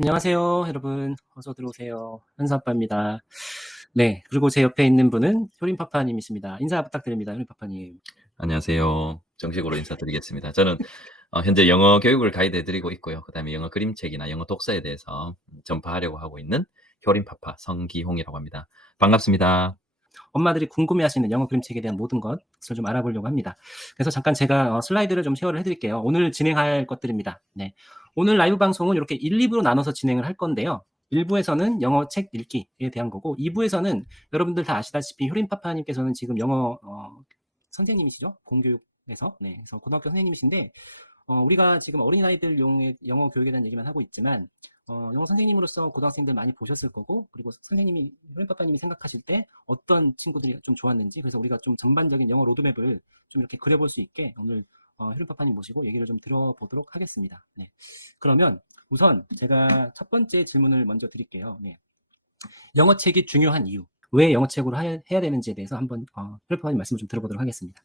안녕하세요, 여러분. 어서 들어오세요. 현사아빠입니다. 네, 그리고 제 옆에 있는 분은 효린파파님이십니다. 인사 부탁드립니다, 효린파파님. 안녕하세요. 정식으로 인사드리겠습니다. 저는 어, 현재 영어 교육을 가이드해드리고 있고요. 그 다음에 영어 그림책이나 영어 독서에 대해서 전파하려고 하고 있는 효린파파 성기홍이라고 합니다. 반갑습니다. 엄마들이 궁금해하시는 영어 그림책에 대한 모든 것을 좀 알아보려고 합니다. 그래서 잠깐 제가 어, 슬라이드를 좀 쉐어를 해드릴게요. 오늘 진행할 것들입니다. 네, 오늘 라이브 방송은 이렇게 1, 2부로 나눠서 진행을 할 건데요. 1부에서는 영어 책 읽기에 대한 거고 2부에서는 여러분들 다 아시다시피 효린파파님께서는 지금 영어 어, 선생님이시죠? 공교육에서 네, 그래서 고등학교 선생님이신데 어, 우리가 지금 어린아이들용의 영어 교육에 대한 얘기만 하고 있지만 어, 영어 선생님으로서 고등학생들 많이 보셨을 거고 그리고 선생님이 효린파파님이 생각하실 때 어떤 친구들이 좀 좋았는지 그래서 우리가 좀 전반적인 영어 로드맵을 좀 이렇게 그려볼 수 있게 오늘 어, 효린파파님 모시고 얘기를 좀 들어보도록 하겠습니다. 네. 그러면 우선 제가 첫 번째 질문을 먼저 드릴게요. 네. 영어 책이 중요한 이유 왜 영어 책으로 하- 해야 되는지에 대해서 한번 어, 효린파파님 말씀을 좀 들어보도록 하겠습니다.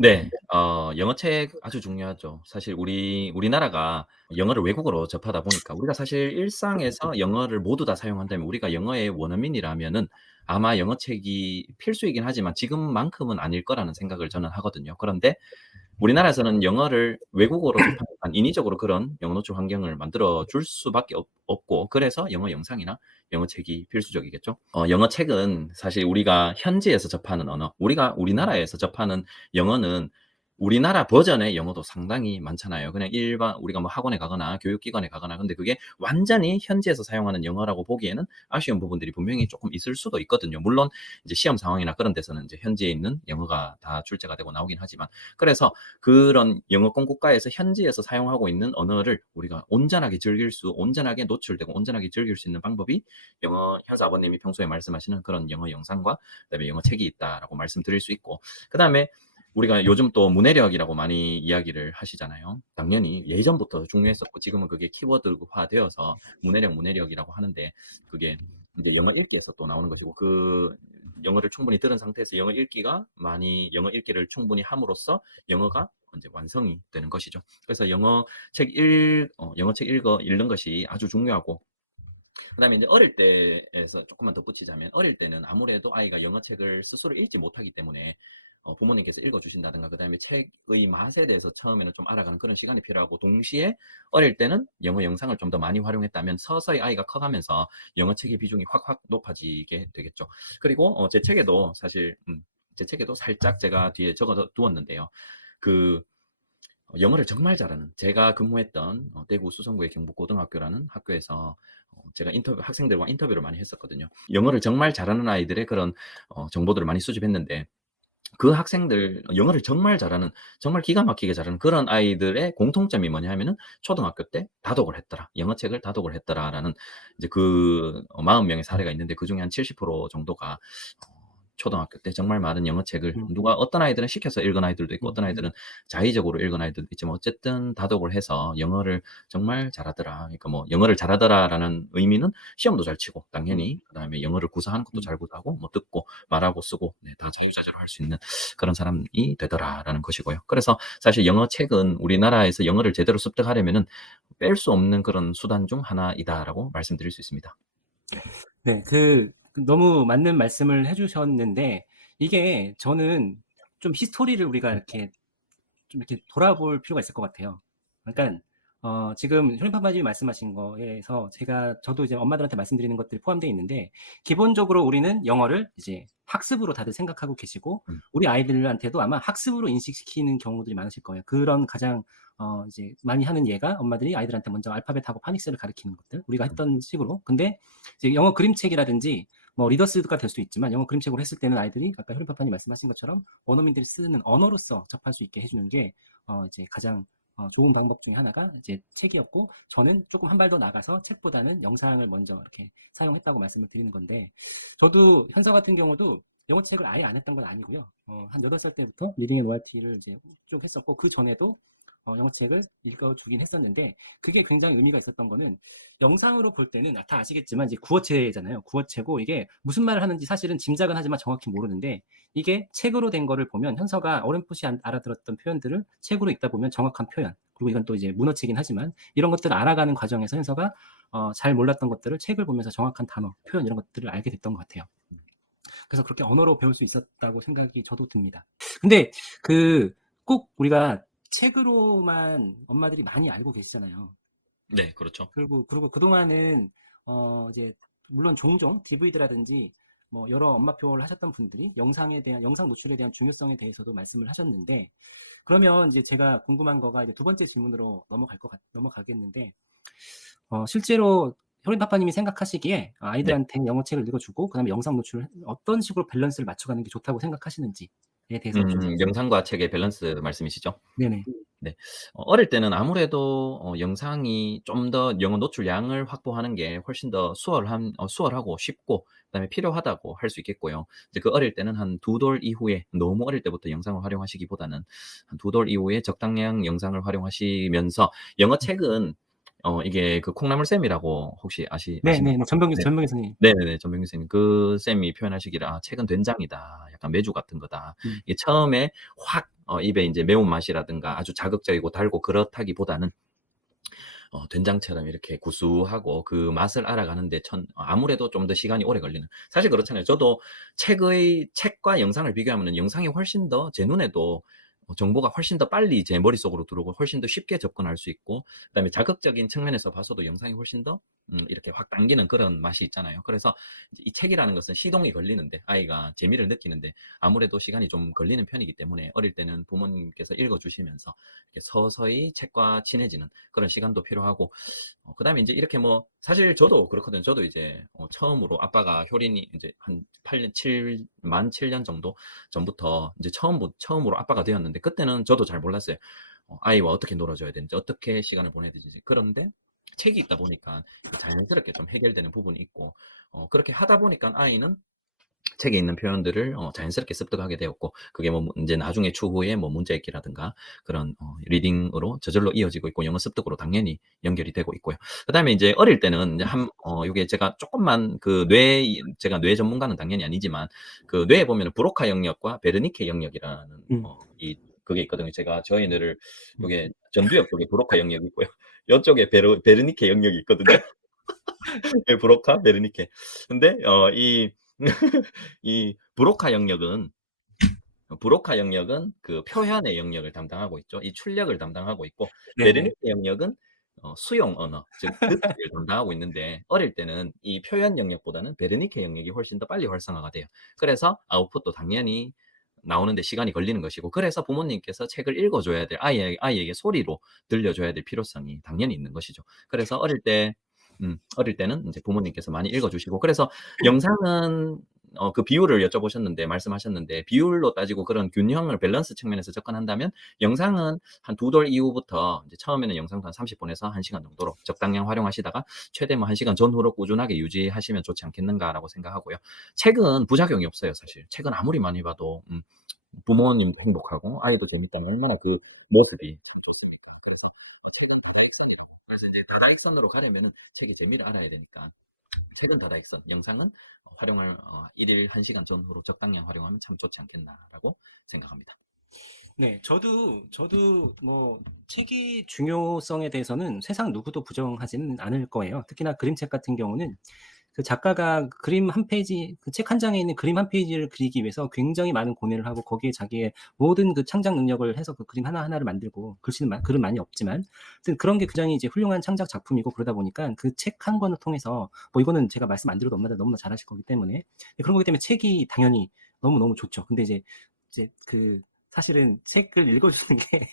네, 어, 영어책 아주 중요하죠. 사실 우리 우리나라가 영어를 외국어로 접하다 보니까 우리가 사실 일상에서 영어를 모두 다 사용한다면 우리가 영어의 원어민이라면은 아마 영어책이 필수이긴 하지만 지금만큼은 아닐 거라는 생각을 저는 하거든요. 그런데 우리나라에서는 영어를 외국어로 접하니까 인위적으로 그런 영어 노출 환경을 만들어 줄 수밖에 없, 고 그래서 영어 영상이나 영어 책이 필수적이겠죠. 어, 영어 책은 사실 우리가 현지에서 접하는 언어, 우리가 우리나라에서 접하는 영어는 우리나라 버전의 영어도 상당히 많잖아요. 그냥 일반 우리가 뭐 학원에 가거나 교육기관에 가거나 근데 그게 완전히 현지에서 사용하는 영어라고 보기에는 아쉬운 부분들이 분명히 조금 있을 수도 있거든요. 물론 이제 시험 상황이나 그런 데서는 이제 현지에 있는 영어가 다 출제가 되고 나오긴 하지만 그래서 그런 영어 공국가에서 현지에서 사용하고 있는 언어를 우리가 온전하게 즐길 수, 온전하게 노출되고 온전하게 즐길 수 있는 방법이 영어 현사 아버님이 평소에 말씀하시는 그런 영어 영상과 그다음에 영어 책이 있다라고 말씀드릴 수 있고 그다음에 우리가 요즘 또 문해력이라고 많이 이야기를 하시잖아요. 당연히 예전부터 중요했었고 지금은 그게 키워드화 되어서 문해력, 문해력이라고 하는데 그게 이제 영어 읽기에서 또 나오는 것이고 그 영어를 충분히 들은 상태에서 영어 읽기가 많이 영어 읽기를 충분히 함으로써 영어가 이제 완성이 되는 것이죠. 그래서 영어 책 읽, 어, 영어 책 읽어 읽는 것이 아주 중요하고 그다음에 이제 어릴 때에서 조금만 덧붙이자면 어릴 때는 아무래도 아이가 영어 책을 스스로 읽지 못하기 때문에 어, 부모님께서 읽어주신다든가 그 다음에 책의 맛에 대해서 처음에는 좀 알아가는 그런 시간이 필요하고 동시에 어릴 때는 영어 영상을 좀 더 많이 활용했다면 서서히 아이가 커가면서 영어 책의 비중이 확확 높아지게 되겠죠. 그리고 어, 제 책에도 사실 음, 제 책에도 살짝 제가 뒤에 적어 두었는데요. 그 어, 영어를 정말 잘하는 제가 근무했던 어, 대구 수성구의 경북고등학교라는 학교에서 어, 제가 인터뷰 학생들과 인터뷰를 많이 했었거든요. 영어를 정말 잘하는 아이들의 그런 어, 정보들을 많이 수집했는데 그 학생들 영어를 정말 잘하는 정말 기가 막히게 잘하는 그런 아이들의 공통점이 뭐냐 하면은 초등학교 때 다독을 했더라. 영어 책을 다독을 했더라라는 이제 그 40명의 사례가 있는데 그 중에 한 70% 정도가 어, 초등학교 때 정말 많은 영어 책을 음. 누가 어떤 아이들은 시켜서 읽은 아이들도 있고 어떤 음. 아이들은 자의적으로 읽은 아이들도 있지만 어쨌든 다독을 해서 영어를 정말 잘하더라. 그러니까 뭐 영어를 잘하더라라는 의미는 시험도 잘 치고 당연히 그다음에 영어를 구사하는 것도 음. 잘 구사하고 뭐 듣고 말하고 쓰고 네, 다 자유자재로 할 수 있는 그런 사람이 되더라라는 것이고요. 그래서 사실 영어 책은 우리나라에서 영어를 제대로 습득하려면은 뺄 수 없는 그런 수단 중 하나이다라고 말씀드릴 수 있습니다. 네, 그 너무 맞는 말씀을 해주셨는데 이게 저는 좀 히스토리를 우리가 이렇게 좀 이렇게 돌아볼 필요가 있을 것 같아요. 그러니까 어, 지금 효린파파님이 말씀하신 거에서 제가 저도 이제 엄마들한테 말씀드리는 것들이 포함되어 있는데 기본적으로 우리는 영어를 이제 학습으로 다들 생각하고 계시고 음. 우리 아이들한테도 아마 학습으로 인식시키는 경우들이 많으실 거예요. 그런 가장 어, 이제 많이 하는 예가 엄마들이 아이들한테 먼저 알파벳하고 파닉스를 가르치는 것들 우리가 했던 식으로 근데 이제 영어 그림책이라든지 뭐 리더스가 될수 있지만 영어 그림책으로 했을 때는 아이들이 아까 효린파파님 말씀하신 것처럼 원어민들이 쓰는 언어로서 접할 수 있게 해주는 게 어, 이제 가장 어, 좋은 방법 중에 하나가 이제 책이었고 저는 조금 한 발 더 나가서 책보다는 영상을 먼저 이렇게 사용했다고 말씀을 드리는 건데 저도 현서 같은 경우도 영어 책을 아예 안 했던 건 아니고요. 어, 한 8살 때부터 리딩 앤 로얄티를 이제 쭉 했었고 그 전에도 어, 영어책을 읽어주긴 했었는데 그게 굉장히 의미가 있었던 거는 영상으로 볼 때는 아, 다 아시겠지만 이제 구어체잖아요. 구어체고 이게 무슨 말을 하는지 사실은 짐작은 하지만 정확히 모르는데 이게 책으로 된 거를 보면 현서가 어렴풋이 안- 알아들었던 표현들을 책으로 읽다 보면 정확한 표현 그리고 이건 또 이제 문어책이긴 하지만 이런 것들을 알아가는 과정에서 현서가 어, 잘 몰랐던 것들을 책을 보면서 정확한 단어, 표현 이런 것들을 알게 됐던 것 같아요. 그래서 그렇게 언어로 배울 수 있었다고 생각이 저도 듭니다. 근데 그 꼭 우리가 책으로만 엄마들이 많이 알고 계시잖아요. 네, 그렇죠. 그리고 그리고 그동안은 어 이제 물론 종종 DVD라든지 뭐 여러 엄마표를 하셨던 분들이 영상에 대한 영상 노출에 대한 중요성에 대해서도 말씀을 하셨는데 그러면 이제 제가 궁금한 거가 이제 두 번째 질문으로 넘어갈 것 같, 넘어가겠는데 어 실제로 효린 파파님이 생각하시기에 아이들한테 영어책을 읽어주고 그다음에 영상 노출을 어떤 식으로 밸런스를 맞춰가는 게 좋다고 생각하시는지에 대해서 좀 음, 영상과 책의 밸런스 말씀이시죠? 네네 어, 어릴 때는 아무래도 어, 영상이 좀 더 영어 노출량을 확보하는 게 훨씬 더 수월한, 어, 수월하고 쉽고 그다음에 필요하다고 할 수 있겠고요. 이제 그 어릴 때는 한 두 돌 이후에 너무 어릴 때부터 영상을 활용하시기보다는 한 두 돌 이후에 적당량 영상을 활용하시면서 영어 책은 어, 이게 그 콩나물 쌤이라고 혹시 아시, 아시나요? 네네 뭐 전병기 네. 전병기 선생님 네네네, 전병규 선생님. 그 쌤이 표현하시기를, 아, 책은 된장이다. 약간 메주 같은 거다. 음. 이게 처음에 확, 어, 입에 이제 매운맛이라든가 아주 자극적이고 달고 그렇다기보다는, 어, 된장처럼 이렇게 구수하고 그 맛을 알아가는데 천, 어, 아무래도 좀 더 시간이 오래 걸리는. 사실 그렇잖아요. 저도 책의, 책과 영상을 비교하면 영상이 훨씬 더 제 눈에도 어, 정보가 훨씬 더 빨리 제 머릿속으로 들어오고 훨씬 더 쉽게 접근할 수 있고, 그 다음에 자극적인 측면에서 봐서도 영상이 훨씬 더 음, 이렇게 확 당기는 그런 맛이 있잖아요. 그래서 이 책이라는 것은 시동이 걸리는데 아이가 재미를 느끼는데 아무래도 시간이 좀 걸리는 편이기 때문에 어릴 때는 부모님께서 읽어주시면서 이렇게 서서히 책과 친해지는 그런 시간도 필요하고 어, 그다음에 이제 이렇게 뭐 사실 저도 그렇거든요. 저도 이제 어, 처음으로 아빠가 효린이 이제 한 8년 7, 만 7년 정도 전부터 이제 처음 처음으로 아빠가 되었는데 그때는 저도 잘 몰랐어요. 어, 아이와 어떻게 놀아줘야 되는지 어떻게 시간을 보내야 되는지 그런데 책이 있다 보니까 자연스럽게 좀 해결되는 부분이 있고 어, 그렇게 하다 보니까 아이는 책에 있는 표현들을 어, 자연스럽게 습득하게 되었고 그게 뭐 이제 나중에 추후에 뭐 문제 읽기라든가 그런 어, 리딩으로 저절로 이어지고 있고 영어 습득으로 당연히 연결이 되고 있고요. 그다음에 이제 어릴 때는 이제 한 어, 이게 제가 조금만 그 뇌 제가 뇌 전문가는 당연히 아니지만 그 뇌에 보면 브로카 영역과 베르니케 영역이라는 음. 어, 이 그게 있거든요. 제가 저희 뇌를 요게 전두엽 쪽에 브로카 영역이 있고요. 이쪽에 베르, 베르니케 영역이 있거든요. 네, 브로카, 베르니케. 근데 어, 이, 이 브로카 영역은 브로카 영역은 그 표현의 영역을 담당하고 있죠. 이 출력을 담당하고 있고. 베르니케 영역은 어, 수용 언어, 즉 듣기를 담당하고 있는데 어릴 때는 이 표현 영역보다는 베르니케 영역이 훨씬 더 빨리 활성화가 돼요. 그래서 아웃풋도 당연히 나오는데 시간이 걸리는 것이고 그래서 부모님께서 책을 읽어줘야 될 아이, 아이에게 소리로 들려줘야 될 필요성이 당연히 있는 것이죠. 그래서 어릴 때 음, 어릴 때는 이제 부모님께서 많이 읽어주시고 그래서 영상은 어, 그 비율을 여쭤보셨는데 말씀하셨는데 비율로 따지고 그런 균형을 밸런스 측면에서 접근한다면 영상은 한 두 돌 이후부터 이제 처음에는 영상 한 30분에서 1시간 정도로 적당량 활용하시다가 최대 뭐 1시간 전후로 꾸준하게 유지하시면 좋지 않겠는가라고 생각하고요. 책은 부작용이 없어요, 사실. 책은 아무리 많이 봐도 음, 부모님도 행복하고 아이도 재밌다면 얼마나 그 모습이 참 좋습니까? 그래서 어, 책은 다다익선이죠. 그래서 이제 다다익선으로 가려면은 책의 재미를 알아야 되니까 책은 다다익선, 영상은 활용할 어, 1일 1시간 전후로 적당량 활용하면 참 좋지 않겠나라고 생각합니다. 네, 저도 저도 뭐 책의 중요성에 대해서는 세상 누구도 부정하지는 않을 거예요. 특히나 그림책 같은 경우는 그 작가가 그림 한 페이지, 그 책 한 장에 있는 그림 한 페이지를 그리기 위해서 굉장히 많은 고뇌를 하고 거기에 자기의 모든 그 창작 능력을 해서 그 그림 하나 하나를 만들고 글씨는 마- 글은 많이 없지만 그런 게 굉장히 이제 훌륭한 창작 작품이고 그러다 보니까 그 책 한 권을 통해서 뭐 이거는 제가 말씀 안 드려도 엄마들 너무나 잘하실 거기 때문에 그런 거기 때문에 책이 당연히 너무 너무 좋죠. 근데 이제 이제 그 사실은 책을 읽어주는 게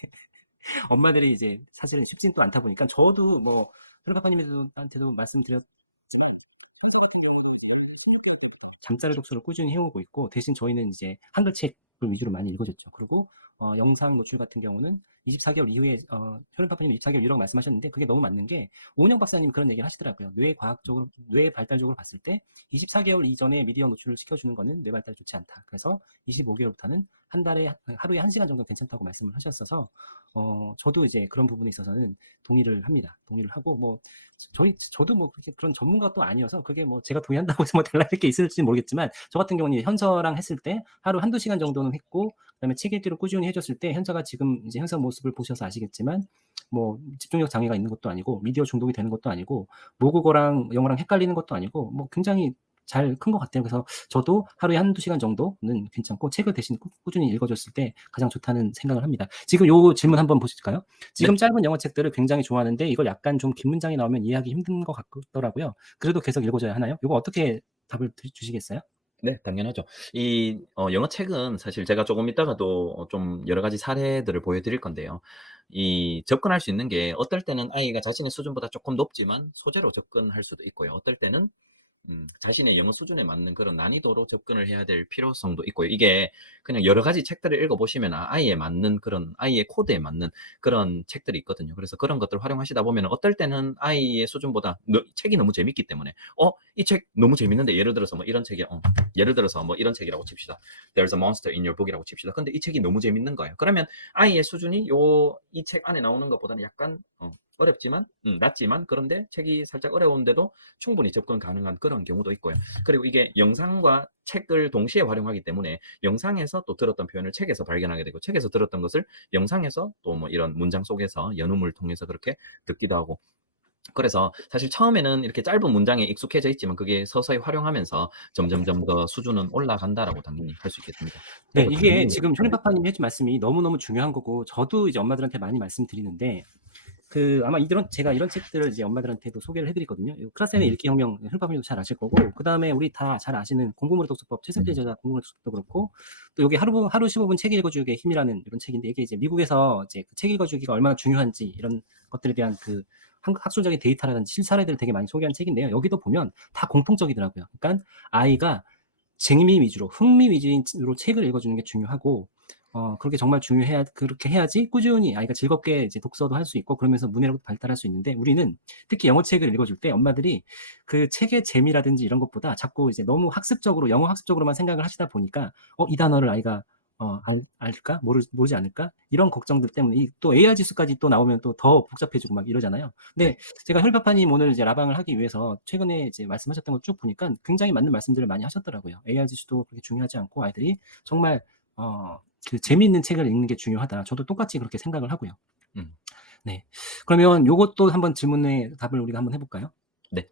엄마들이 이제 사실은 쉽진 또 않다 보니까 저도 뭐 효리파파님한테도 말씀드렸 잠자리 독서를 꾸준히 해오고 있고 대신 저희는 이제 한글 책을 위주로 많이 읽어줬죠. 그리고 어, 영상 노출 같은 경우는 24개월 이후에 어, 효린파파님 24개월 이라고 말씀하셨는데 그게 너무 맞는 게 오은영 박사님 그런 얘기를 하시더라고요. 뇌 과학적으로 뇌 발달적으로 봤을 때 24개월 이전에 미디어 노출을 시켜주는 거는 뇌 발달에 좋지 않다. 그래서 25개월부터는 한 달에 하루에 한 시간 정도 괜찮다고 말씀을 하셨어서 어, 저도 이제 그런 부분에 있어서는 동의를 합니다. 동의를 하고 뭐 저희 저도 뭐 그렇게 그런 전문가가 또 아니어서 그게 뭐 제가 동의한다고 해서 뭐 달라질 게 있을지 모르겠지만 저 같은 경우는 현서랑 했을 때 하루 한두 시간 정도는 했고 그다음에 책 읽기를 꾸준히 해줬을 때 현서가 지금 이제 현서 모습을 보셔서 아시겠지만 뭐 집중력 장애가 있는 것도 아니고 미디어 중독이 되는 것도 아니고 모국어랑 영어랑 헷갈리는 것도 아니고 뭐 굉장히 잘 큰 것 같아요. 그래서 저도 하루에 한두 시간 정도는 괜찮고 책을 대신 꾸, 꾸준히 읽어줬을 때 가장 좋다는 생각을 합니다. 지금 요 질문 한번 보실까요? 지금 짧은 영어 책들을 굉장히 좋아하는데 이걸 약간 좀 긴 문장이 나오면 이해하기 힘든 것 같더라고요. 그래도 계속 읽어줘야 하나요? 이거 어떻게 답을 주- 주시겠어요? 네, 당연하죠. 이 어, 영어 책은 사실 제가 조금 이따가도 어, 좀 여러 가지 사례들을 보여드릴 건데요. 이 접근할 수 있는 게 어떨 때는 아이가 자신의 수준보다 조금 높지만 소재로 접근할 수도 있고요. 어떨 때는 음, 자신의 영어 수준에 맞는 그런 난이도로 접근을 해야 될 필요성도 있고요. 이게 그냥 여러 가지 책들을 읽어보시면 아, 아이에 맞는 그런 아이의 코드에 맞는 그런 책들이 있거든요. 그래서 그런 것들 활용하시다 보면 어떨 때는 아이의 수준보다 너- 책이 너무 재밌기 때문에 어, 이 책 너무 재밌는데 예를 들어서 뭐 이런 책이 어, 예를 들어서 뭐 이런 책이라고 칩시다. There's a monster in your book이라고 칩시다. 근데 이 책이 너무 재밌는 거예요. 그러면 아이의 수준이 요 이 책 안에 나오는 것보다는 약간 어, 어렵지만 음, 낮지만 그런데 책이 살짝 어려운데도 충분히 접근 가능한 그런 경우도 있고요. 그리고 이게 영상과 책을 동시에 활용하기 때문에 영상에서 또 들었던 표현을 책에서 발견하게 되고 책에서 들었던 것을 영상에서 또 뭐 이런 문장 속에서 연음을 통해서 그렇게 듣기도 하고 그래서 사실 처음에는 이렇게 짧은 문장에 익숙해져 있지만 그게 서서히 활용하면서 점점점 더 수준은 올라간다라고 당연히 할 수 있겠습니다. 네, 그리고 이게 당연히 지금 효린파파님이 해준 말씀이 너무너무 중요한 거고 저도 이제 엄마들한테 많이 말씀드리는데 그 아마 이런 제가 이런 책들을 이제 엄마들한테도 소개를 해드리거든요. 음. 읽기 혁명 효린파파님도 잘 아실 거고 그 다음에 우리 다 잘 아시는 공부머리 독서법 음. 저자 공부머리 독서법도 그렇고 또 여기 하루 하루 15분 책 읽어주기의 힘이라는 이런 책인데 이게 이제 미국에서 이제 그 책 읽어주기가 얼마나 중요한지 이런 것들에 대한 그 학- 학술적인 데이터라든지 실사례들을 되게 많이 소개한 책인데요. 여기도 보면 다 공통적이더라고요. 그러니까 아이가 재미 위주로 흥미 위주로 책을 읽어주는 게 중요하고 어 그렇게 정말 중요해야 그렇게 해야지 꾸준히 아이가 즐겁게 이제 독서도 할 수 있고 그러면서 문해력도 발달할 수 있는데 우리는 특히 영어 책을 읽어줄 때 엄마들이 그 책의 재미라든지 이런 것보다 자꾸 이제 너무 학습적으로 영어 학습적으로만 생각을 하시다 보니까 어 이 단어를 아이가 어 알, 알까 모르, 모르지 않을까 이런 걱정들 때문에 이 또 AR 지수까지 또 나오면 또 더 복잡해지고 막 이러잖아요. 근데 제가 혈파파님 오늘 이제 라방을 하기 위해서 최근에 이제 말씀하셨던 걸쭉 보니까 굉장히 맞는 말씀들을 많이 하셨더라고요. AR 지수도 그렇게 중요하지 않고 아이들이 정말 어, 그 재미있는 책을 읽는 게 중요하다. 저도 똑같이 그렇게 생각을 하고요. 음. 네. 그러면 요것도 한번 질문에 답을 우리가 한번 해볼까요? 네.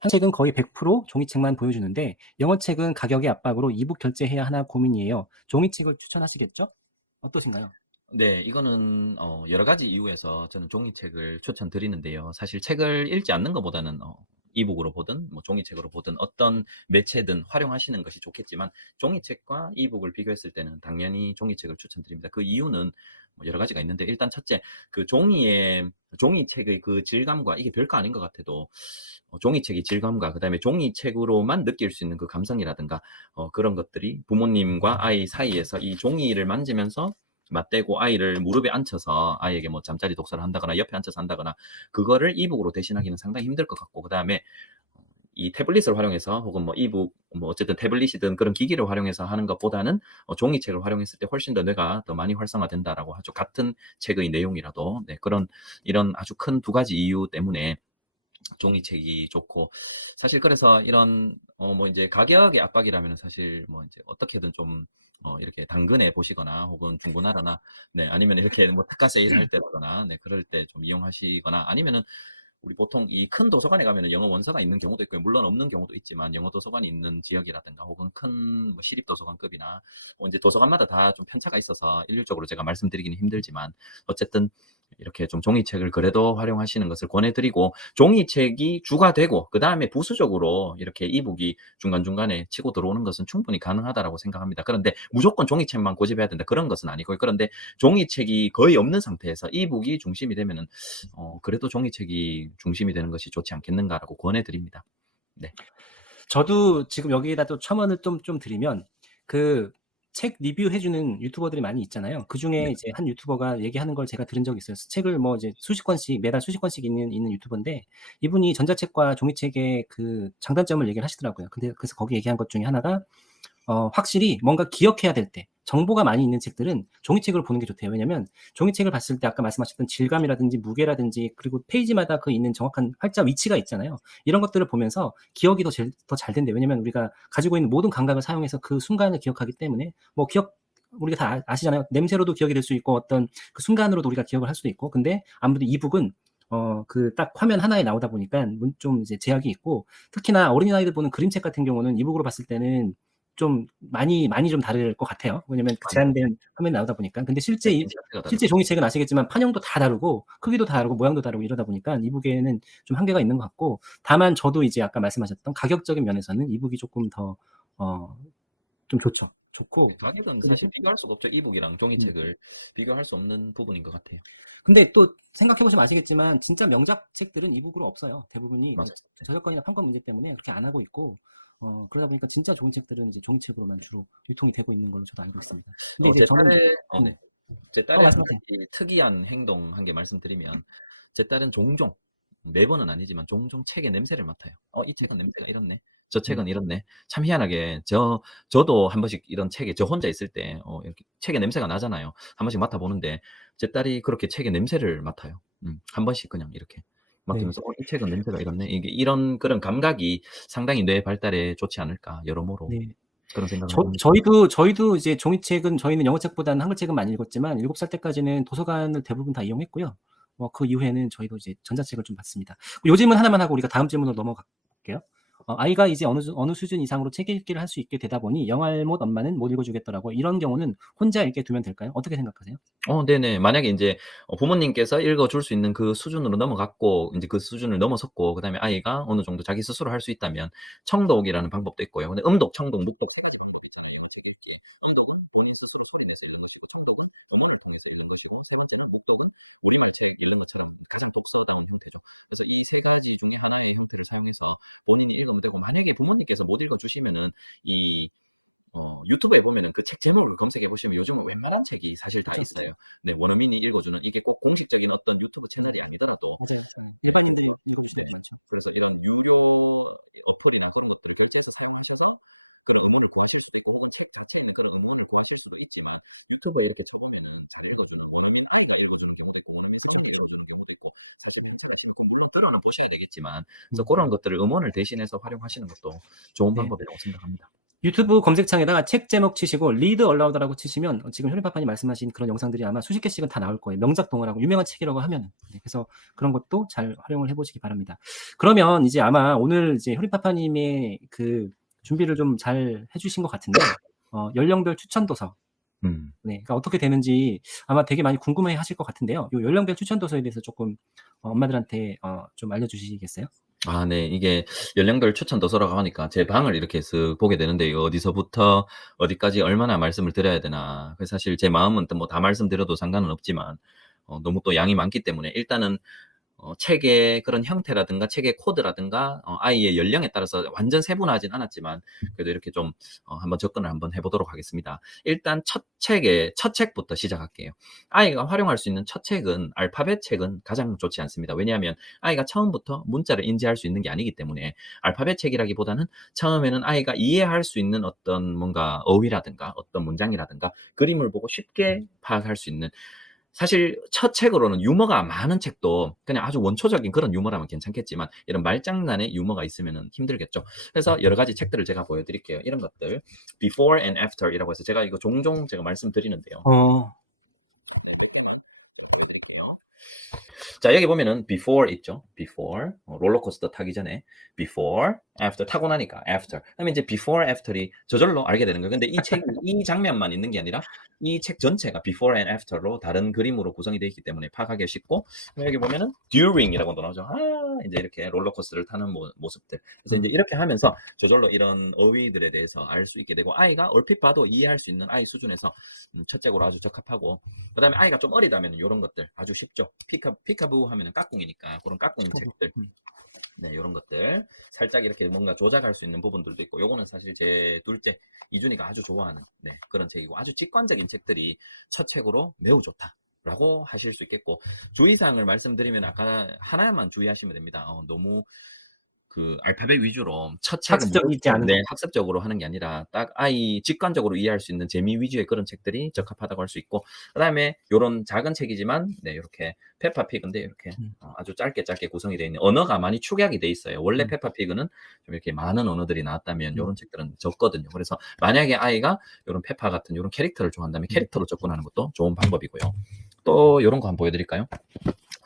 한 책은 거의 100% 종이책만 보여주는데 영어책은 가격의 압박으로 이북 결제해야 하나 고민이에요. 종이책을 추천하시겠죠? 어떠신가요? 네, 이거는 어, 여러 가지 이유에서 저는 종이책을 추천드리는데요. 사실 책을 읽지 않는 것보다는 어, 이북으로 보든 뭐 종이책으로 보든 어떤 매체든 활용하시는 것이 좋겠지만 종이책과 이북을 비교했을 때는 당연히 종이책을 추천드립니다. 그 이유는 뭐 여러 가지가 있는데 일단 첫째 그 종이의 종이책의 그 질감과 이게 별거 아닌 것 같아도 어, 종이책의 질감과 그다음에 종이책으로만 느낄 수 있는 그 감성이라든가 어, 그런 것들이 부모님과 아이 사이에서 이 종이를 만지면서 맞대고 아이를 무릎에 앉혀서 아이에게 뭐 잠자리 독서를 한다거나 옆에 앉혀서 한다거나 그거를 이북으로 대신하기는 상당히 힘들 것 같고 그다음에 이 태블릿을 활용해서 혹은 뭐 이북 뭐 어쨌든 태블릿이든 그런 기기를 활용해서 하는 것보다는 어, 종이책을 활용했을 때 훨씬 더 뇌가 더 많이 활성화된다라고 하죠. 같은 책의 내용이라도 네, 그런 이런 아주 큰 두 가지 이유 때문에 종이책이 좋고 사실 그래서 이런 어 뭐 이제 가격의 압박이라면 사실 뭐 이제 어떻게든 좀 어 이렇게 당근에 보시거나 혹은 중고나라나 네 아니면 이렇게 뭐 특가 세일할 때라거나 네 그럴 때 좀 이용하시거나 아니면은 우리 보통 이 큰 도서관에 가면은 영어 원서가 있는 경우도 있고요. 물론 없는 경우도 있지만 영어 도서관이 있는 지역이라든가 혹은 큰 뭐 시립 도서관급이나 뭐 이제 도서관마다 다 좀 편차가 있어서 일률적으로 제가 말씀드리기는 힘들지만 어쨌든 이렇게 좀 종이책을 그래도 활용하시는 것을 권해드리고 종이책이 주가 되고 그 다음에 부수적으로 이렇게 이북이 중간중간에 치고 들어오는 것은 충분히 가능하다라고 생각합니다. 그런데 무조건 종이책만 고집해야 된다 그런 것은 아니고요. 그런데 종이책이 거의 없는 상태에서 이북이 중심이 되면은 어, 그래도 종이책이 중심이 되는 것이 좋지 않겠는가라고 권해드립니다. 저도 지금 여기에다 또 첨언을 좀, 좀 드리면 그 책 리뷰해 주는 유튜버들이 많이 있잖아요. 그 중에 네. 이제 한 유튜버가 얘기하는 걸 제가 들은 적이 있어요. 책을 뭐 이제 수십 권씩 매달 수십 권씩 읽는 있는 유튜버인데 이분이 전자책과 종이책의 그 장단점을 얘기를 하시더라고요. 근데 그래서 거기 얘기한 것 중에 하나가 어 확실히 뭔가 기억해야 될 때 정보가 많이 있는 책들은 종이책으로 보는 게 좋대요. 왜냐면 종이책을 봤을 때 아까 말씀하셨던 질감이라든지 무게라든지 그리고 페이지마다 그 있는 정확한 활자 위치가 있잖아요. 이런 것들을 보면서 기억이 더잘 된대요. 왜냐면 우리가 가지고 있는 모든 감각을 사용해서 그 순간을 기억하기 때문에 뭐 기억 우리가 다 아- 아시잖아요. 냄새로도 기억이 될 수 있고 어떤 그 순간으로도 우리가 기억을 할 수도 있고 근데 아무래도 이북은 어 그 딱 화면 하나에 나오다 보니까 문- 좀 이제 제약이 있고 특히나 어린아이들 보는 그림책 같은 경우는 이북으로 봤을 때는 좀 많이 많이 좀 다를 것 같아요. 왜냐면 그 제한된 화면이 나오다 보니까. 근데 실제 이 실제 종이책은 아시겠지만 판형도 다 다르고 크기도 다 다르고 모양도 다르고 이러다 보니까 이북에는 좀 한계가 있는 것 같고 다만 저도 이제 아까 말씀하셨던 가격적인 면에서는 이북이 조금 더 어 좀 좋죠. 좋고 가격은 사실 비교할 수가 없죠. 이북이랑 종이책을 음. 비교할 수 없는 부분인 것 같아요. 근데 또 생각해 보시면 아시겠지만 진짜 명작 책들은 이북으로 없어요. 대부분이 맞아요. 저작권이나 판권 문제 때문에 그렇게 안 하고 있고 어 그러다 보니까 진짜 좋은 책들은 이제 종이책으로만 주로 유통이 되고 있는 걸로 저도 알고 있습니다. 근데 어, 이제 제 저는 딸의 어, 음. 네. 제 어, 딸의. 가지 특이한 행동 한 개 말씀드리면 제 딸은 종종 매번은 아니지만 종종 책의 냄새를 맡아요. 어, 이 책은 냄새가 이렇네. 저 책은 음. 이렇네. 참 희한하게 저 저도 한 번씩 이런 책에 저 혼자 있을 때 어, 이렇게 책의 냄새가 나잖아요. 한 번씩 맡아 보는데 제 딸이 그렇게 책의 냄새를 맡아요. 음, 한 번씩 그냥 이렇게 맡으면서 어, 이 책은 냄새가 이렇네. 이게 이런 그런 감각이 상당히 뇌 발달에 좋지 않을까 여러모로 네. 그런 생각을 저, 합니다. 저희도 저희도 이제 종이책은 저희는 영어책보다는 한글책은 많이 읽었지만 7 살 때까지는 도서관을 대부분 다 이용했고요. 뭐 그 이후에는 저희도 이제 전자책을 좀 봤습니다. 요 질문 하나만 하고 우리가 다음 질문으로 넘어갈게요. 어, 아이가 이제 어느, 수- 어느 수준 이상으로 책 읽기를 할 수 있게 되다 보니 영알못 엄마는 못 읽어주겠더라고. 이런 경우는 혼자 읽게 두면 될까요? 어떻게 생각하세요? 어 네네. 만약에 인제 어 부모님께서 읽어 줄 수 있는 그 수준으로 넘어갔고 인제 그 수준을 넘어섰고 그 다음에 아이가 어느 정도 자기 스스로 할 수 있다면 청독이라는 방법도 있고요. 근데 음독, 청독, 묵독 음독은 본인 스스로 소리 내서 읽는 것이고 청독은 음원을 통해서 읽는 것이고 세 번째는 묵독은 우리말 책 이런 것처럼 가장 독서다운 형태죠. 그래서 이 세 가지 중에 하나의 형태를 사용해서 본인이 읽으면 되고 만약에 부모님께서 못 읽어 주시면은 이 어 유튜브에 보면은 그 책 제목을 검색해 보시면 요즘 웬만한 책이 사실 다 있어요. 네, 원어민이 읽어주는 이게 꼭 공식적인 어떤 유튜브 채널이 아니더라도 일반인들이 읽어보시면 되죠. 그래서 이런 유료 어플이나 그런 것들을 결제해서 사용하셔서 그런 의문을 보실 수도 있고 혹은 책 자체에 그런 의문을 보실 수도 있지만 유튜브에 이렇게 적으면 잘 읽어주는 원어민 아이가 읽어주는 경우도 있고 원어민 성인이 읽어주는 경우도 있고 사실 괜찮으시면 물론 들어는 보셔야 되겠지만 그래서 음. 그런 것들을 음원을 대신해서 활용하시는 것도 좋은 네. 방법이라고 생각합니다. 유튜브 검색창에다가 책 제목 치시고 리드 얼라우드라고 치시면 어, 지금 효린파파님 말씀하신 그런 영상들이 아마 수십 개씩은 다 나올 거예요. 명작 동화라고 유명한 책이라고 하면은. 네, 그래서 그런 것도 잘 활용을 해보시기 바랍니다. 그러면 이제 아마 오늘 이제 효린파파님의 그 준비를 좀 잘 해주신 것 같은데 어, 연령별 추천 도서 음. 네, 그러니까 어떻게 되는지 아마 되게 많이 궁금해 하실 것 같은데요. 요 연령별 추천 도서에 대해서 조금 어, 엄마들한테 어, 좀 알려주시겠어요? 아 네. 이게 연령별 추천 도서라고 하니까 제 방을 이렇게 쓱 보게 되는데 어디서부터 어디까지 얼마나 말씀을 드려야 되나. 그 사실 제 마음은 또뭐다 말씀드려도 상관은 없지만 어 너무 또 양이 많기 때문에 일단은 어 책의 그런 형태라든가 책의 코드라든가 어 아이의 연령에 따라서 완전 세분화하진 않았지만 그래도 이렇게 좀 어 한번 접근을 한번 해 보도록 하겠습니다. 일단 첫 책의 첫 책부터 시작할게요. 아이가 활용할 수 있는 첫 책은 알파벳 책은 가장 좋지 않습니다. 왜냐하면 아이가 처음부터 문자를 인지할 수 있는 게 아니기 때문에 알파벳 책이라기보다는 처음에는 아이가 이해할 수 있는 어떤 뭔가 어휘라든가 어떤 문장이라든가 그림을 보고 쉽게 파악할 수 있는 사실 첫 책으로는 유머가 많은 책도 그냥 아주 원초적인 그런 유머라면 괜찮겠지만 이런 말장난의 유머가 있으면 힘들겠죠. 그래서 여러 가지 책들을 제가 보여드릴게요. 이런 것들 before and after이라고 해서 제가 이거 종종 제가 말씀드리는데요. 어, 자 여기 보면은 before 있죠. before 어, 롤러코스터 타기 전에 before, after 타고 나니까 after. 그다음에 이제 before, after이 저절로 알게 되는 거예요. 근데 이 책이 이 장면만 있는 게 아니라 이 책 전체가 before and after로 다른 그림으로 구성이 되어 있기 때문에 파악하기 쉽고 여기 보면은 during이라고도 나오죠. 아 이제 이렇게 롤러코스터를 타는 모, 모습들. 그래서 이제 이렇게 하면서 저절로 이런 어휘들에 대해서 알 수 있게 되고 아이가 얼핏 봐도 이해할 수 있는 아이 수준에서 음, 첫 책으로 아주 적합하고 그다음에 아이가 좀 어리다면 이런 것들 아주 쉽죠. 피카 피카부 하면은 까꿍이니까 그런 까꿍 책들. 음. 네, 이런 것들 살짝 이렇게 뭔가 조작할 수 있는 부분들도 있고 요거는 사실 제 둘째 이준이가 아주 좋아하는 네, 그런 책이고 아주 직관적인 책들이 첫 책으로 매우 좋다 라고 하실 수 있겠고 주의사항을 말씀드리면 아까 하나만 주의하시면 됩니다. 어, 너무 그 알파벳 위주로 첫 책은 학습적이지 않은 네, 거. 학습적으로 하는 게 아니라 딱 아이 직관적으로 이해할 수 있는 재미 위주의 그런 책들이 적합하다고 할 수 있고 그다음에 요런 작은 책이지만 네, 이렇게 페파피그인데 이렇게 음. 어, 아주 짧게 짧게 구성이 되어 있는 언어가 많이 축약이 돼 있어요. 원래 음. 페파피그는 좀 이렇게 많은 언어들이 나왔다면 음. 요런 책들은 적거든요. 그래서 만약에 아이가 요런 페파 같은 요런 캐릭터를 좋아한다면 캐릭터로 접근하는 것도 좋은 방법이고요. 또 요런 거 한번 보여드릴까요?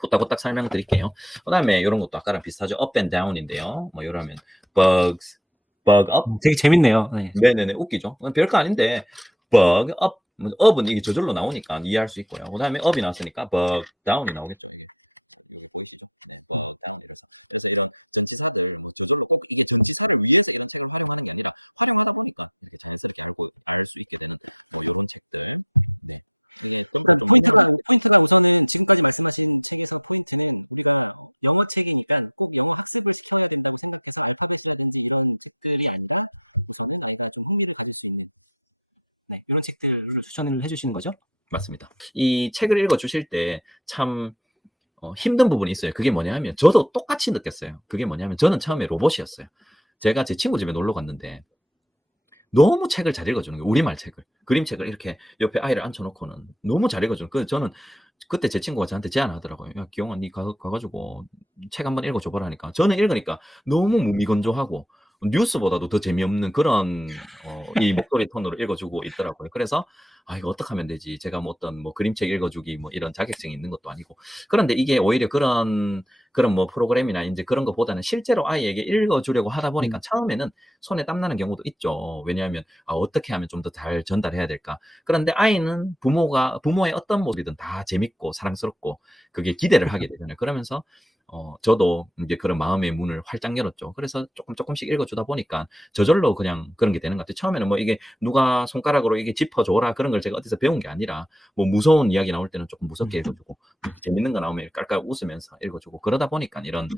후딱후딱 설명드릴게요. 그 다음에 이런 것도 아까랑 비슷하죠. up and down인데요. 뭐 이러면 bugs, bug up. 음, 되게 재밌네요. 네. 네네네 웃기죠. 별거 아닌데 bug up, 뭐 up은 이게 저절로 나오니까 이해할 수 있고요. 그 다음에 up이 나왔으니까 bug down이 나오겠죠. 영어 책이니까 꼭 영어 책을 써야 된다고 생각해서 알파벳이라든지 이런 책들이 아니라 우선은 아이가 좀 흥미를 가질 수 있는 네, 이런 책들을 추천을 해주시는 거죠? 맞습니다. 이 책을 읽어 주실 때참 어, 힘든 부분이 있어요. 그게 뭐냐 하면 저도 똑같이 느꼈어요. 그게 뭐냐면 저는 처음에 로봇이었어요. 제가 제 친구 집에 놀러 갔는데 너무 책을 잘 읽어주는 거예요. 우리말 책을. 그림책을 이렇게 옆에 아이를 앉혀놓고는 너무 잘 읽어주는 거예요. 저는 그때 제 친구가 저한테 제안하더라고요. 야, 기영아, 니 가, 가가지고 책 한번 읽어줘봐라 하니까 저는 읽으니까 너무 무미건조하고 뉴스보다도 더 재미없는 그런 어, 이 목소리 톤으로 읽어주고 있더라고요. 그래서 아 이거 어떻게 하면 되지? 제가 뭐 어떤 뭐 그림책 읽어주기 뭐 이런 자격증이 있는 것도 아니고 그런데 이게 오히려 그런 그런 뭐 프로그램이나 이제 그런 것보다는 실제로 아이에게 읽어주려고 하다 보니까 음. 처음에는 손에 땀 나는 경우도 있죠. 왜냐하면 아, 어떻게 하면 좀 더 잘 전달해야 될까? 그런데 아이는 부모가 부모의 어떤 모습이든 다 재밌고 사랑스럽고 그게 기대를 하게 되잖아요. 그러면서 어, 저도 이제 그런 마음의 문을 활짝 열었죠. 그래서 조금 조금씩 읽어주다 보니까 저절로 그냥 그런 게 되는 것 같아요. 처음에는 뭐 이게 누가 손가락으로 이게 짚어줘라 그런 걸 제가 어디서 배운 게 아니라 뭐 무서운 이야기 나올 때는 조금 무섭게 음. 읽어주고 재밌는 거 나오면 깔깔 웃으면서 읽어주고 그러다 보니까 이런 네,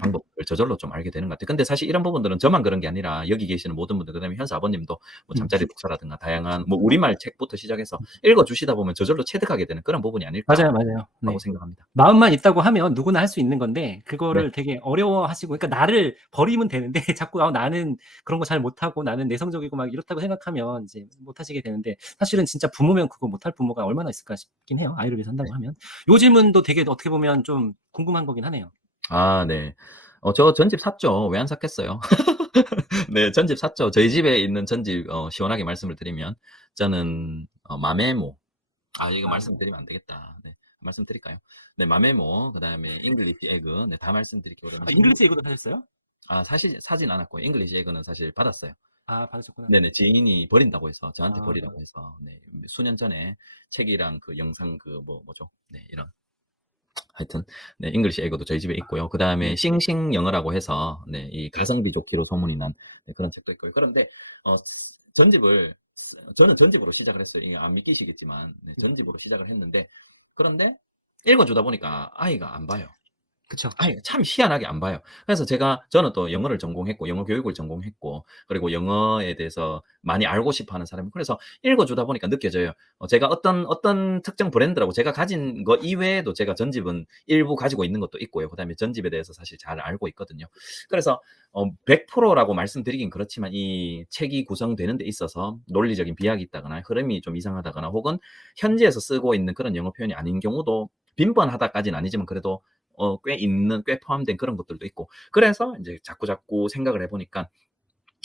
방법을 저절로 좀 알게 되는 것 같아요. 근데 사실 이런 부분들은 저만 그런 게 아니라 여기 계시는 모든 분들 그다음에 현수 아버님도 뭐 음. 잠자리 독서라든가 다양한 뭐 우리말 책부터 시작해서 읽어 주시다 보면 저절로 체득하게 되는 그런 부분이 아닐까 맞아요, 맞아요. 네. 라고 생각합니다. 마음만 있다고 하면 누구나 할 수 있는 건데 그거를 되게 어려워하시고 그러니까 나를 버리면 되는데 자꾸 아, 나는 그런 거 잘 못하고 나는 내성적이고 막 이렇다고 생각하면 이제 못하시게 되는데 사실은 진짜 부모면 그거 못할 부모가 얼마나 있을까 싶긴 해요. 아이를 위해서 한다고 하면 요 질문도 되게 어떻게 보면 좀 궁금한 거긴 하네요. 아, 네. 어, 저 전집 샀죠. 왜 안 샀겠어요? 네, 전집 샀죠. 저희 집에 있는 전집, 어, 시원하게 말씀을 드리면, 저는, 어, 마메모. 아, 이거 말씀드리면 안 되겠다. 네, 말씀드릴까요? 네, 마메모, 그 다음에 잉글리시 에그, 네, 다 말씀드릴게요. 아, 잉글리시 이거도 사셨어요? 아, 사실, 사진 않았고요. 잉글리시 에그는 사실 받았어요. 아 받으셨구나. 네네, 지인이 버린다고 해서, 저한테 아. 버리라고 해서, 네, 수년 전에 책이랑 그 영상 그, 뭐, 뭐죠? 네, 이런. 하여튼, 네, 잉글리시 에그도 저희 집에 있고요. 그 다음에 네. 싱싱 영어라고 해서, 네, 이 가성비 좋기로 소문이 난 네, 그런 책도 있고요. 그런데, 어, 스- 전집을, 스- 저는 전집으로 시작을 했어요. 이게 안 믿기시겠지만, 네, 전집으로 시작을 했는데, 그런데, 읽어주다 보니까 아이가 안 봐요. 그쵸. 아이가 참 희한하게 안 봐요. 그래서 제가 저는 또 영어를 전공했고 영어 교육을 전공했고 그리고 영어에 대해서 많이 알고 싶어 하는 사람이 그래서 읽어 주다 보니까 느껴져요. 어, 제가 어떤 어떤 특정 브랜드라고 제가 가진 거 이외에도 제가 전집은 일부 가지고 있는 것도 있고요. 그다음에 전집에 대해서 사실 잘 알고 있거든요. 그래서 어, 100%라고 말씀드리긴 그렇지만 이 책이 구성되는 데 있어서 논리적인 비약이 있다거나 흐름이 좀 이상하다거나 혹은 현지에서 쓰고 있는 그런 영어 표현이 아닌 경우도 빈번하다까지는 아니지만 그래도 어, 꽤 있는, 꽤 포함된 그런 것들도 있고. 그래서 이제 자꾸 자꾸 생각을 해보니까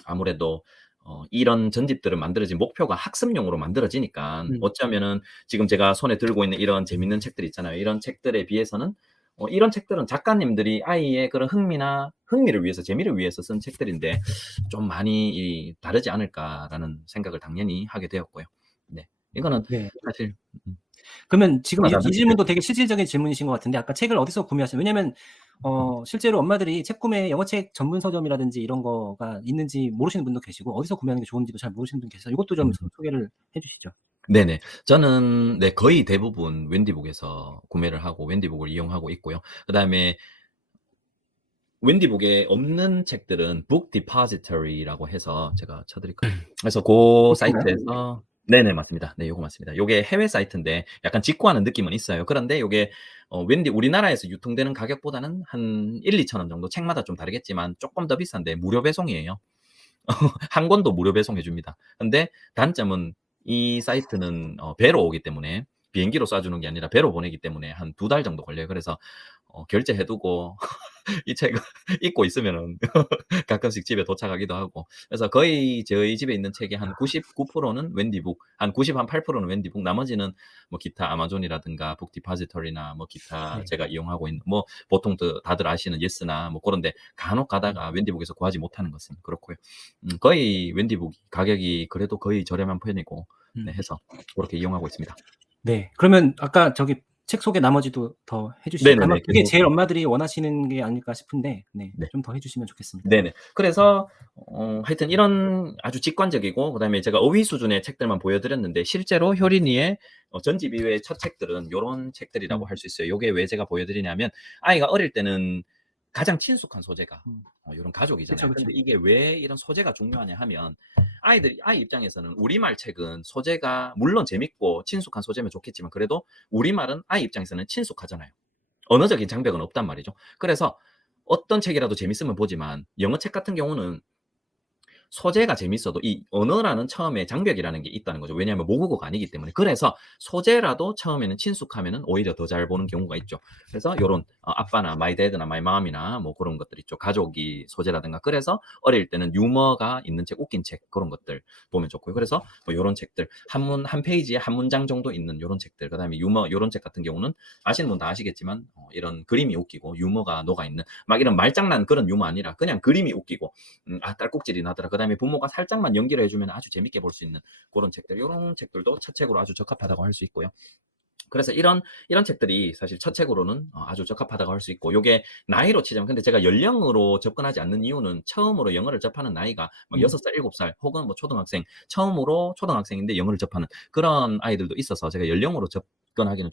아무래도 어, 이런 전집들을 만들어진 목표가 학습용으로 만들어지니까 음. 어쩌면은 지금 제가 손에 들고 있는 이런 재밌는 책들 있잖아요. 이런 책들에 비해서는 어, 이런 책들은 작가님들이 아이의 그런 흥미나 흥미를 위해서 재미를 위해서 쓴 책들인데 좀 많이 이, 다르지 않을까라는 생각을 당연히 하게 되었고요. 네, 이거는 네. 사실 그러면 지금 이, 이. 질문도 되게 실질적인 질문이신 것 같은데 아까 책을 어디서 구매하시나요? 왜냐면 어, 실제로 엄마들이 책 구매 영어책 전문 서점이라든지 이런 거가 있는지 모르시는 분도 계시고 어디서 구매하는 게 좋은지도 잘 모르시는 분 계셔서 이것도 좀 음. 소개를 해주시죠. 네네. 저는 네 거의 대부분 웬디북에서 구매를 하고 웬디북을 이용하고 있고요. 그다음에 웬디북에 없는 책들은 북 디포지터리라고 해서 제가 쳐 드릴까요? 그래서 고 그렇구나. 사이트에서 네네 맞습니다. 네 요거 맞습니다. 요게 해외 사이트인데 약간 직구하는 느낌은 있어요. 그런데 요게 어 웬디 우리나라에서 유통되는 가격보다는 한 1-2천 원 정도 책마다 좀 다르겠지만 쪼끔 더 비싼데 무료 배송이에요. 한 권도 무료 배송해 줍니다. 근데 단점은 이 사이트는 어 배로 오기 때문에 비행기로 쏴 주는 게 아니라 배로 보내기 때문에 한2달 정도 걸려요. 그래서 어 결제해 두고 이 책을 읽고 있으면은 가끔씩 집에 도착하기도 하고 그래서 거의 저희 집에 있는 책의 한 99%는 웬디북 한 90 한 8%는 웬디북 나머지는 뭐 기타 아마존이라든가 북 디포지터리나 뭐 기타 네. 제가 이용하고 있는 뭐 보통 드 다들 아시는 예스나 뭐 고런 데 간혹 가다가 웬디북에서 구하지 못하는 것은 그렇고요. 음 거의 웬디북이 가격이 그래도 거의 저렴한 편이고 네 음. 해서 고렇게 이용하고 있습니다. 네. 그러면 아까 저기 책 소개 나머지도 더 해 주시죠. 아마 네네네. 그게 제일 엄마들이 원하시는 게 아닐까 싶은데 네. 네. 좀 더 해 주시면 좋겠습니다. 네네. 그래서 어 하여튼 이런 아주 직관적이고 그다음에 제가 어휘 수준의 책들만 보여 드렸는데 실제로 효린이의 어 전집 이후의 첫 책들은 요런 책들이라고 음. 할수 있어요. 요게 왜 제가 보여 드리냐면 아이가 어릴 때는 가장 친숙한 소재가 음. 어 요런 가족이잖아요. 그쵸, 그쵸. 근데 이게 왜 이런 소재가 중요하냐 하면 아이들이 아이 입장에서는 우리말 책은 소재가 물론 재밌고 친숙한 소재면 좋겠지만 그래도 우리말은 아이 입장에서는 친숙하잖아요. 언어적인 장벽은 없단 말이죠. 그래서 어떤 책이라도 재밌으면 보지만 영어 책 같은 경우는 소재가 재밌어도 이 언어라는 처음에 장벽이라는 게 있다는 거죠. 왜냐하면 모국어가 아니기 때문에. 그래서 소재라도 처음에는 친숙하면은 오히려 더 잘 보는 경우가 있죠. 그래서 요런 어 아빠나 my dad나 my mom이나 뭐 고런 것들 있죠. 가족이 소재라든가. 그래서 어릴 때는 유머가 있는 책, 웃긴 책 고런 것들 보면 좋고요. 그래서 뭐 요런 책들 한문 한 페이지에 한 문장 정도 있는 요런 책들 그다음에 유머 요런 책 같은 경우는 아시는 분 다 아시겠지만 어 이런 그림이 웃기고 유머가 녹아 있는 막 이런 말장난 그런 유머 아니라 그냥 그림이 웃기고 음 '아 딸꾹질이 나더라.' 그다음에 부모가 살짝만 연기를 해 주면 아주 재밌게 볼 수 있는 고런 책들 요런 책들도 첫 책으로 아주 적합하다고 할 수 있고요. 그래서 이런 이런 책들이 사실 첫 책으로는 어 아주 적합하다고 할 수 있고 요게 나이로 치자면 근데 제가 연령으로 접근하지 않는 이유는 처음으로 영어를 접하는 나이가 막 음. 6 살, 7살 혹은 뭐 초등학생 처음으로 초등학생인데 영어를 접하는 그런 아이들도 있어서 제가 연령으로 접근하기는